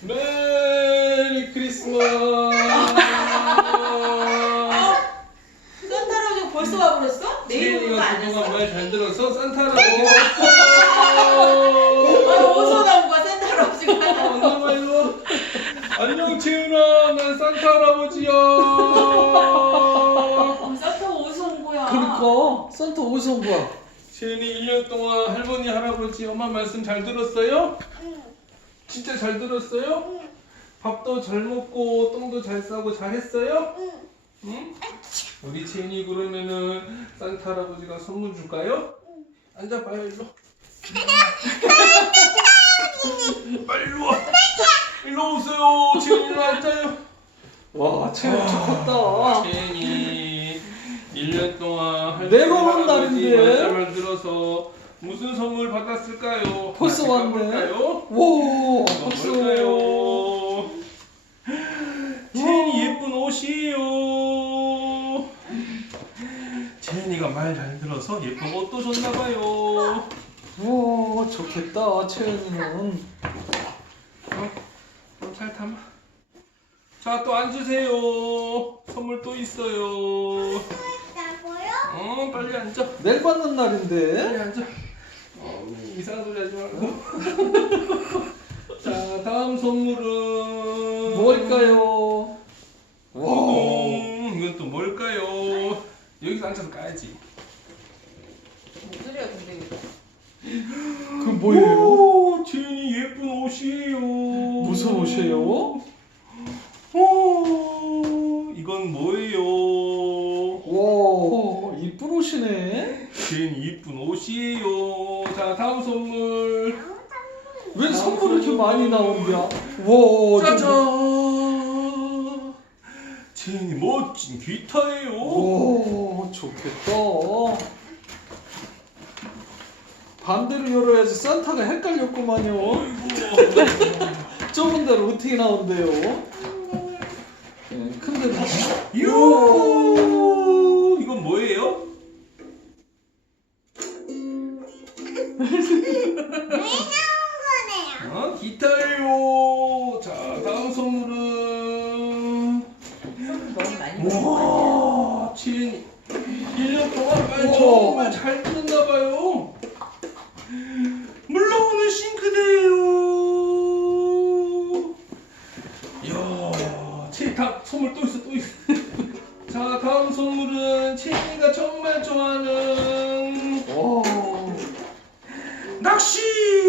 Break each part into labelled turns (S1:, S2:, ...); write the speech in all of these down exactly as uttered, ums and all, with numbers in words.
S1: 메리 크리스마스.
S2: 산타 할아버지가 벌써 와버렸어? 내일 오는 거
S1: 채은이가
S2: 아니었어?
S1: 그동안 말 잘 들어서 산타 할아버지가
S2: 아, 어디서 나온 거야 산타 할아버지가?
S1: 안녕 일로. 안녕 채은아, 난 산타 할아버지야.
S2: 어, 산타가 어디서 온 거야?
S3: 그러니까 산타 어디서 온 거야?
S1: 채은이 일 년 동안 할머니 할아버지 엄마 말씀 잘 들었어요?
S4: 응.
S1: 진짜 잘 들었어요?
S4: 응.
S1: 밥도 잘 먹고 똥도 잘 싸고 잘했어요?
S4: 응.
S1: 응? 우리 채은이 그러면은 산타 할아버지가 선물 줄까요?
S4: 응.
S1: 앉아봐요 일로. 빨리 일로 와. 일로 오세요. 채은이 일로 앉아요.
S3: 와, 채연 컸다.
S1: 채은이 일 년 동안 할머니
S3: 내가 온
S1: 할아버지
S3: 날인데.
S1: 말씀을 들어서 무슨 선물 받았을까요?
S3: 벌써
S1: 같이
S3: 왔네.
S1: 가볼까요?
S3: 와,
S1: 이건
S3: 벌써.
S1: 뭘까요? 채은이 예쁜 옷이에요. 채은이가 말 잘 들어서 예쁜 옷도 줬나봐요.
S3: 와, 좋겠다. 채연이는.
S1: 어? 그럼 잘 담아. 자, 또 앉으세요. 선물 또 있어요.
S4: 나 보여?
S1: 어, 빨리 앉아.
S3: 내일 받는
S1: 빨리
S3: 날인데.
S1: 앉아. 어, 이상한 소리 하지 말고. 자, 다음 선물은
S3: 뭘까요? 와,
S1: 음, 이건 또 뭘까요? 여기서 앉아서 까야지.
S2: 무슨 소리야 근데 이거?
S3: 그 뭐예요?
S1: 오, 채은이 예쁜 옷이에요.
S3: 무슨 옷이에요?
S1: 오, 이건 뭐예요?
S3: 와, 이쁜 옷이네.
S1: 채은이 예쁜 옷이에요. 자, 다음 선물.
S3: 왜 선물이 이렇게 많이 나온냐? 와,
S1: 짜잔.
S3: 좀-
S1: 채은이 멋진 기타예요.
S3: 와, 좋겠다. 반대로 열어야지 산타가 헷갈렸구만요. 좁은 데로 어떻게 나온대요? 네, 큰 데로.
S1: 요. 이건 뭐예요? 어, 기타예요. 자, 다음 선물은
S2: 너무 많이 먹어.
S1: 와, 채은이 일 년 동안 말
S3: 우와.
S1: 정말 잘 듣나봐요. 물러오는 싱크대예요. 이야, 채, 다 선물 또 있어, 또 있어. 자, 다음 선물은 채은이가 정말 좋아하는
S3: 와,
S1: 낚시.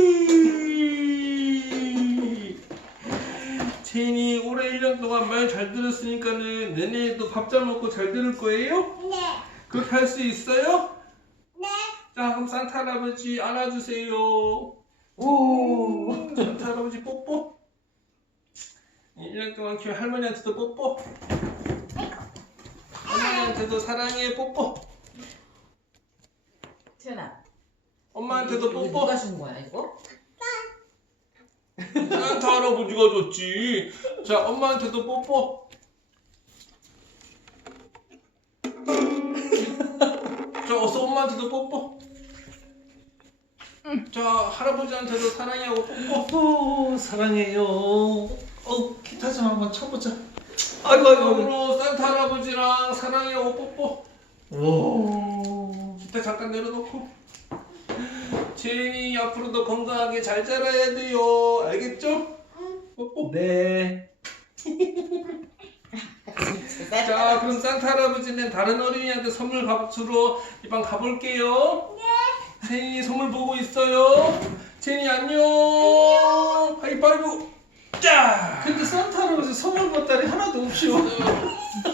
S1: 채은이 올해 일 년 동안 말 잘 들었으니까는 내년에도 밥 잘 먹고 잘 들을 거예요?
S4: 네.
S1: 그렇게 할 수 있어요?
S4: 네.
S1: 자, 그럼 산타 할아버지 안아주세요.
S3: 오,
S1: 산타 할아버지 뽀뽀. 일 년 동안 키운 할머니한테도 뽀뽀. 할머니한테도 사랑해 뽀뽀.
S2: 태연아.
S1: 엄마한테도
S2: 이거
S1: 뽀뽀.
S2: 누가 준 거야 이거?
S1: 산타 할아버지가 줬지. 자, 엄마한테도 뽀뽀. 자, 어서 엄마한테도 뽀뽀. 자, 할아버지한테도 사랑해하고 뽀뽀.
S3: 오, 사랑해요. 어, 기타 좀 한번 쳐보자. 아이고, 아이고, 아이고.
S1: 앞으로 산타 할아버지랑 사랑해하고 뽀뽀.
S3: 와,
S1: 기타 잠깐 내려놓고. 채은이 앞으로도 건강하게 잘 자라야 돼요. 알겠죠? 뽀뽀.
S3: 네.
S1: 자, 그럼 산타 할아버지는 다른 어린이한테 선물 주러 이방 가볼게요. 네. 채은이 선물 보고 있어요. 채은이 안녕. 하이파이브. 짜.
S3: 근데 산타 할아버지 선물 보따리 하나도 없이요.